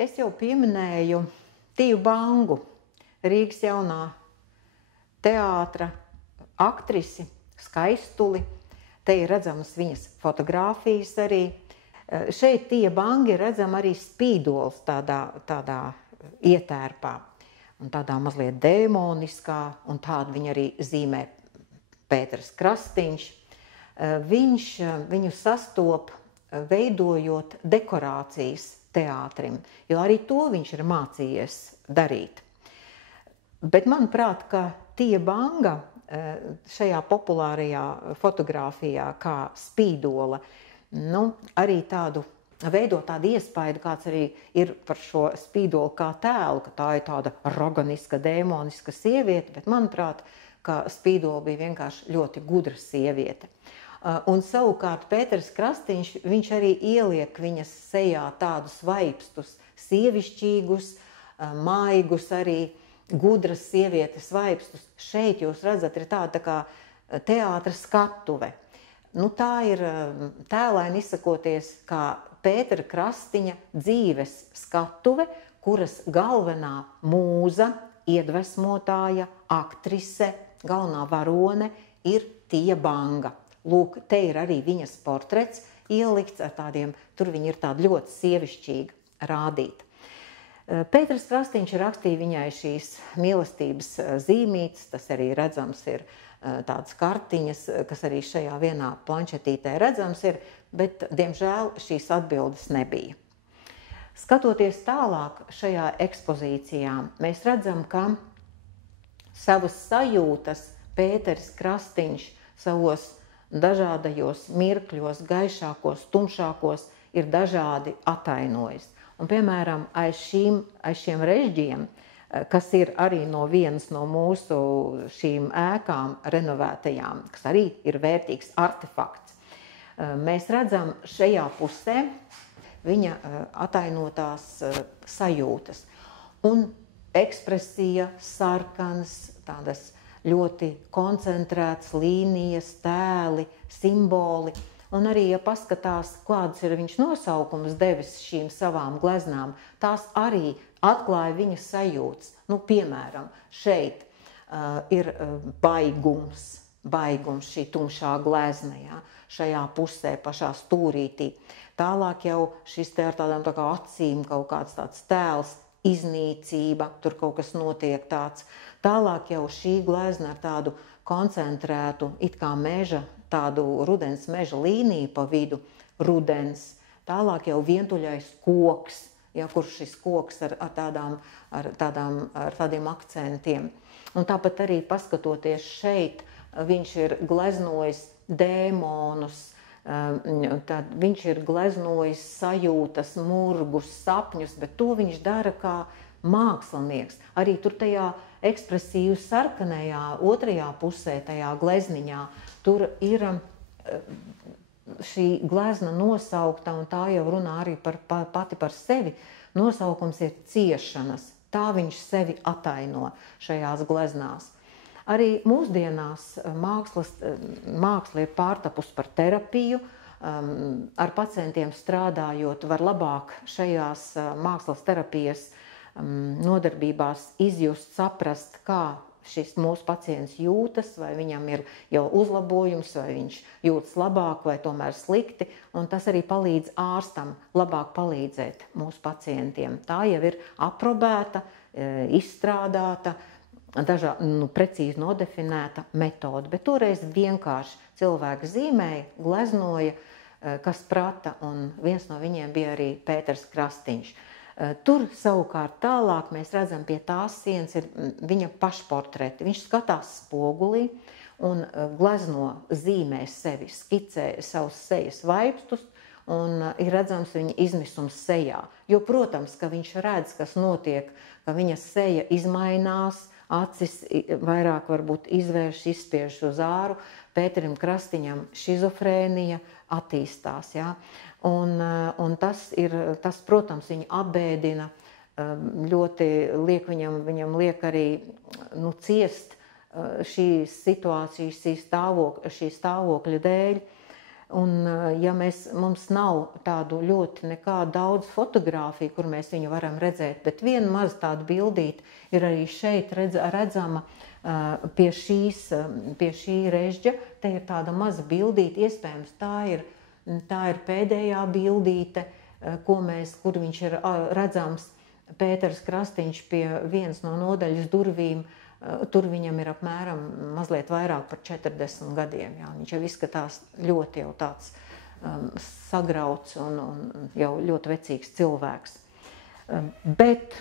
Es jau pieminēju Tiju Bangu, Rīgas jaunā teātra aktrisi, skaistuli. Te ir redzamas viņas fotogrāfijas arī. Šeit Tija Banga ir redzama arī spīdols tādā ietērpā. Un tādā mazliet dēmoniskā, un tādu viņa arī zīmē Pēters Krastiņš. Viņu sastop veidojot dekorācijas teātrim, jo arī to viņš ir mācījies darīt. Bet manuprāt, ka Tija Banga šajā populārajā fotogrāfijā kā spīdola, arī veido tādu iespaidu, kāds arī ir par šo spīdolu kā tēlu, ka tā ir tāda roganiska, dēmoniska sieviete, bet manuprāt, ka spīdola bija vienkārši ļoti gudra sieviete. Un savukārt Pēters Krastiņš, viņš arī ieliek viņas sejā tādus vaipstus, sievišķīgus, maigus arī, gudras sievietes vaipstus. Šeit jūs redzat, ir tāda tā kā teātra skatuve. Tā ir tēlaini izsakoties kā Pētera Krastiņa dzīves skatuve, kuras galvenā mūza, iedvesmotāja, aktrise, galvenā varone ir Tija Banga. Lūk, te ir arī viņas portrets ielikts ar tādiem, tur viņa ir tāda ļoti sievišķīga rādīta. Pēters Krastiņš rakstīja viņai šīs mīlestības zīmītes, tas arī redzams ir tādas kartiņas, kas arī šajā vienā planšetītē redzams ir, bet, diemžēl, šīs atbildes nebija. Skatoties tālāk šajā ekspozīcijā, mēs redzam, ka savas sajūtas Pēters Krastiņš savos dažādajos mirkļos, gaišākos, tumšākos ir dažādi atainojis. Un, piemēram, aiz šiem režģiem, kas ir arī no vienas no mūsu šīm ēkām renovētajām, kas arī ir vērtīgs artefakts, mēs redzam šajā pusē viņa atainotās sajūtas. Un ekspresija, sarkanas, tādas ļoti koncentrētas līnijas, tēli, simboli. Un arī, ja paskatās, kāds ir viņš nosaukums devis šīm savām gleznām, tās arī atklāja viņa sajūtas. Piemēram, šeit ir baigums, šī tumšā glezna, ja, šajā pusē, pašā stūrītī. Tālāk jau šis te ar tādām tā kā acīm kaut kāds tāds tēls, iznīcība, tur kaut kas notiek tāds. Tālāk jau šī glezna ar tādu koncentrētu, it kā meža, tādu rudens meža līniju pa vidu, rudens. Tālāk jau vientuļais koks, ja, kurš šis koks ar tādiem akcentiem. Un tāpat arī paskatoties šeit, viņš ir gleznojis dēmonus, viņš ir gleznojis sajūtas, murgus, sapņus, bet to viņš dara kā mākslinieks. Arī tur tajā ekspresīvu sarkanajā, otrajā pusē, tajā glezniņā, tur ir šī glezna nosaukta, un tā jau runā arī pati par sevi. Nosaukums ir ciešanas. Tā viņš sevi ataino šajās gleznās. Arī mūsdienās māksla ir pārtapusi par terapiju. Ar pacientiem strādājot, var labāk šajās mākslas terapijas nodarbībās izjust, saprast, kā šis mūsu pacients jūtas, vai viņam ir jau uzlabojums, vai viņš jūtas labāk, vai tomēr slikti, un tas arī palīdz ārstam labāk palīdzēt mūsu pacientiem. Tā jau ir aprobēta, izstrādāta, precīzi nodefinēta metode, bet toreiz vienkārši cilvēki zīmēja, gleznoja, kas prata, un viens no viņiem bija arī Pēters Krastiņš. Tur savukārt tālāk mēs redzam, pie tās sienas ir viņa pašportreti. Viņš skatās spogulī un glezno, zīmē sevi, skicē savus sejas vaipstus, un ir redzams viņa izmisums sejā. Jo, protams, ka viņš redz, kas notiek, ka viņa seja izmainās, acis vairāk varbūt izvērš, izspiež uz āru, Pēterim Krastiņam šizofrēnija attīstās. Ja? Un tas, protams, viņu apbēdina, ļoti viņam liek arī ciest šīs situācijas, šī stāvokļa dēļ. Un, ja mums nav tādu ļoti nekādu daudz fotogrāfiju, kur mēs viņu varam redzēt, bet viena maz tāda bildīte ir arī šeit redzama pie šī režģa. Te ir tāda maza bildīte, iespējams, tā ir pēdējā bildīte, kur viņš ir redzams. Pēters Krastiņš pie vienas no nodaļas durvīm. Tur viņam ir apmēram mazliet vairāk par 40 gadiem. Jā. Viņš jau izskatās ļoti jau tāds sagrauts un jau ļoti vecīgs cilvēks. Bet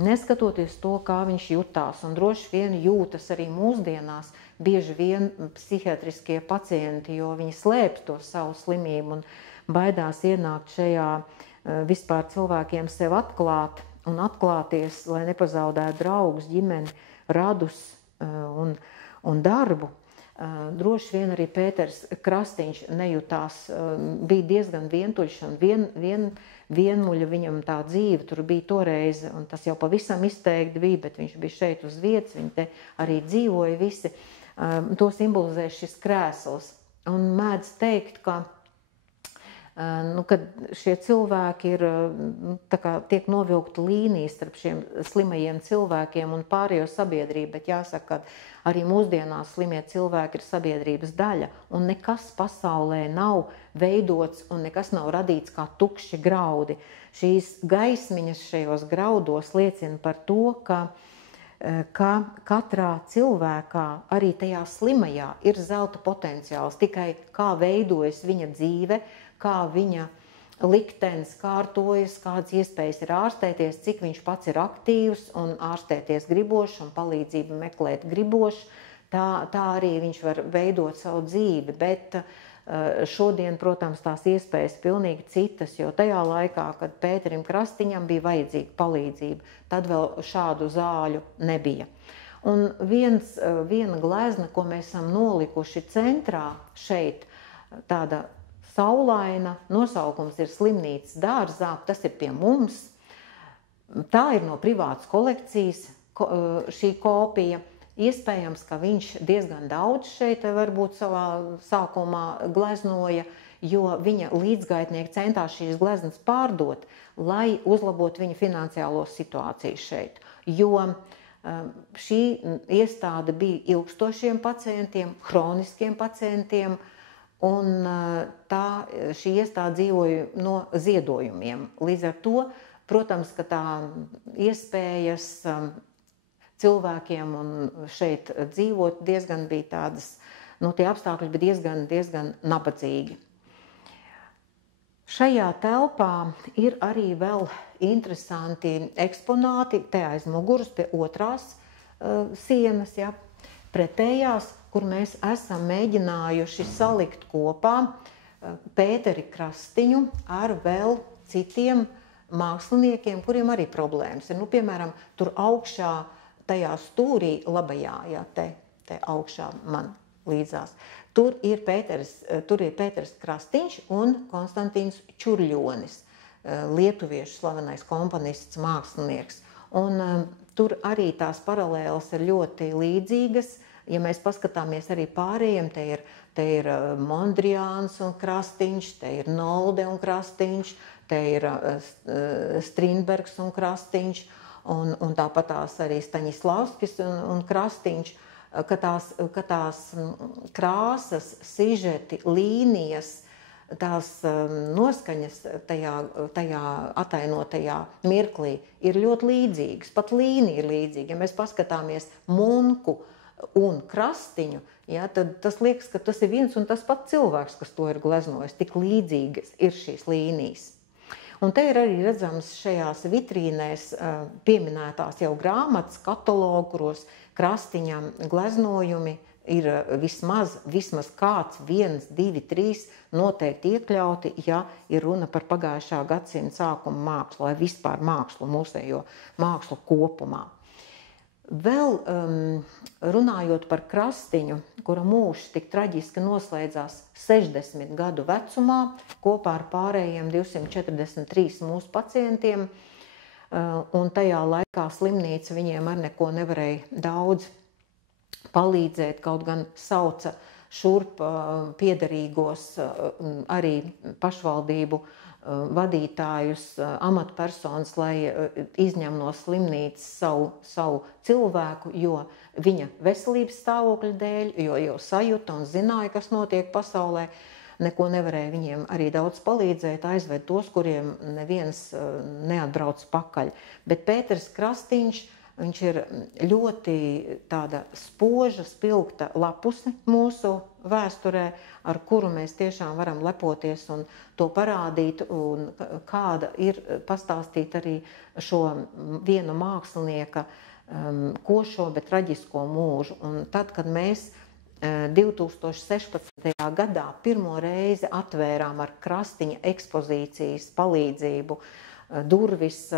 neskatoties to, kā viņš jutās, un droši vien jūtas arī mūsdienās bieži vien psihiatriskie pacienti, jo viņi slēp to savu slimību un baidās ienākt šajā vispār cilvēkiem sev atklāt un atklāties, lai nepazaudētu draugus, ģimeni, radus un darbu. Droši vien arī Pēters Krastiņš nejūtās, bija diezgan vientuļš un vienmuļa viņam tā dzīve tur bija toreiz, un tas jau pavisam izteikti bija, bet viņš bija šeit uz vietas, viņi te arī dzīvoja visi. To simbolizē šis krēsls. Un mēdz teikt, ka kad šie cilvēki tiek novilkta līnijas starp šiem slimajiem cilvēkiem un pārējo sabiedrību, bet jāsaka, ka arī mūsdienās slimie cilvēki ir sabiedrības daļa, un nekas pasaulē nav veidots un nekas nav radīts kā tukši graudi. Šīs gaismiņas šajos graudos liecina par to, ka katrā cilvēkā, arī tajā slimajā, ir zelta potenciāls, tikai kā veidojas viņa dzīve, kā viņa liktenis kārtojas, kādas iespējas ir ārstēties, cik viņš pats ir aktīvs un ārstēties gribošs un palīdzību meklēt gribošs, tā arī viņš var veidot savu dzīvi, bet šodien, protams, tās iespējas pilnīgi citas, jo tajā laikā, kad Pēterim Krastiņam bija vajadzīga palīdzība, tad vēl šādu zāļu nebija. Un viena glezna, ko mēs esam nolikuši centrā šeit, tāda saulaina, nosaukums ir Slimnīcas dārzā, tas ir pie mums. Tā ir no privātas kolekcijas šī kopija. Iespējams, ka viņš diezgan daudz šeit varbūt savā sākumā gleznoja, jo viņa līdzgaitnieki centās šīs gleznas pārdot, lai uzlabotu viņa finansiālo situāciju šeit. Jo šī iestāde bija ilgstošiem pacientiem, hroniskiem pacientiem, un šī iestāde dzīvoja no ziedojumiem. Līdz ar to, protams, ka tā iespējas cilvēkiem un šeit dzīvot diezgan bija tādas, tie apstākļi bija diezgan nabadzīgi. Šajā telpā ir arī vēl interesanti eksponāti, te aiz muguras pie otrās sienas, ja, pretējās, kur mēs esam mēģinājuši salikt kopā Pēteri Krastiņu ar vēl citiem māksliniekiem, kuriem arī problēmas ir. Piemēram, tur augšā, tajā stūrī labajā, ja, te augšā man līdzās, tur ir Pēters Krastiņš un Konstantīns Čurļonis, lietuviešu slavenais komponists, mākslinieks. Un tur arī tās paralēles ir ļoti līdzīgas. Ja mēs paskatāmies arī pārējiem, te ir Mondriāns un Krastiņš, te ir Nolde un Krastiņš, te ir Strindbergs un Krastiņš, un tāpatās arī Staņislavskis un Krastiņš, ka tās krāsas, sižeti, līnijas, tās noskaņas tajā atainotajā mirklī ir ļoti līdzīgas, pat līnija ir līdzīga. Ja mēs paskatāmies Munku un Krastiņu, ja, tad tas liekas, ka tas ir viens un tas pats cilvēks, kas to ir gleznojis, tik līdzīgas ir šīs līnijas. Un te ir arī redzams šajās vitrīnēs pieminētās jau grāmatas, katalogu, kuros Krastiņam gleznojumi ir vismaz kāds, 1, 2, 3 noteikti iekļauti, ja ir runa par pagājušā gadsimta sākuma mākslu vai vispār mākslu, mūsējo mākslu kopumā. Vēl runājot par Krastiņu, kura mūžs tik traģiski noslēdzās 60 gadu vecumā, kopā ar pārējiem 243 mūsu pacientiem, un tajā laikā slimnīca viņiem ar neko nevarēja daudz palīdzēt, kaut gan sauca šurp piederīgos arī pašvaldību vadītājus, amatpersonas, lai izņem no slimnīcas savu cilvēku, jo viņa veselības stāvokļa dēļ, jo jau sajuta un zināja, kas notiek pasaulē, neko nevarēja viņiem arī daudz palīdzēt, aizved tos, kuriem neviens neatbrauc pakaļ. Bet Pēters Krastīņš, viņš ir ļoti tāda spoža, spilgta lapuse mūsu vēsturē, ar kuru mēs tiešām varam lepoties un to parādīt, un kāda ir pastāstīt arī šo viena mākslinieka košo, bet traģisko mūžu. Un tad, kad mēs 2016. gadā pirmo reizi atvērām ar Krastīņa ekspozīcijas palīdzību durvis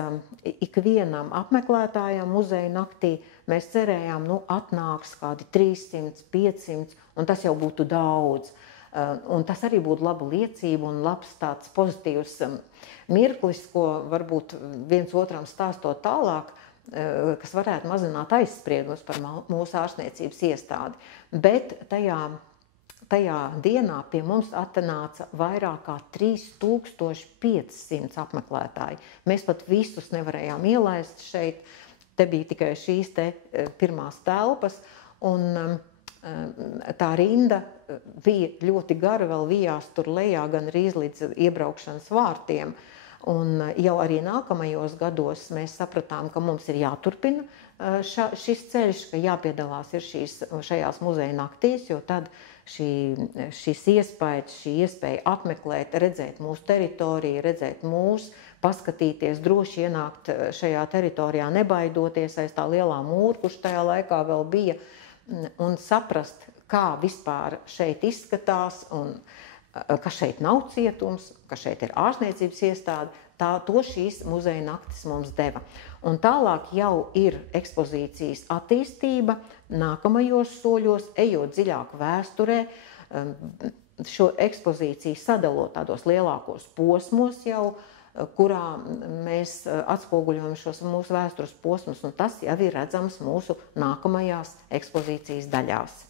ikvienam apmeklētājam muzeja naktī, mēs cerējām, atnāks kādi 300, 500, un tas jau būtu daudz. Un tas arī būtu laba liecība un labs tāds pozitīvs mirklis, ko varbūt viens otram stāstot tālāk, kas varētu mazināt aizspriedumus par mūsu ārstniecības iestādi. Bet tajā dienā pie mums atnāca vairāk kā 3500 apmeklētāji. Mēs pat visus nevarējām ielaist šeit. Te bija tikai šīs pirmās telpas, un tā rinda bija ļoti gara, vēl vijās tur lejā gan arī līdz iebraukšanas vārtiem. Un jau arī nākamajos gados mēs sapratām, ka mums ir jāturpina šis ceļš, ka jāpiedalās ir šajās muzeja naktīs, jo tad šis iespējas, šī iespēja apmeklēt, redzēt mūsu teritoriju, redzēt mūs, paskatīties, droši ienākt šajā teritorijā, nebaidoties aiz tā lielā mūra, kurš tajā laikā vēl bija, un saprast, kā vispār šeit izskatās, un ka šeit nav cietums, ka šeit ir ārstniecības iestāde, to šīs muzeja naktis mums deva. Un tālāk jau ir ekspozīcijas attīstība nākamajos soļos, ejot dziļāk vēsturē, šo ekspozīciju sadalot tādos lielākos posmos jau, kurā mēs atspoguļojam šos mūsu vēstures posmus, un tas jau ir redzams mūsu nākamajās ekspozīcijas daļās.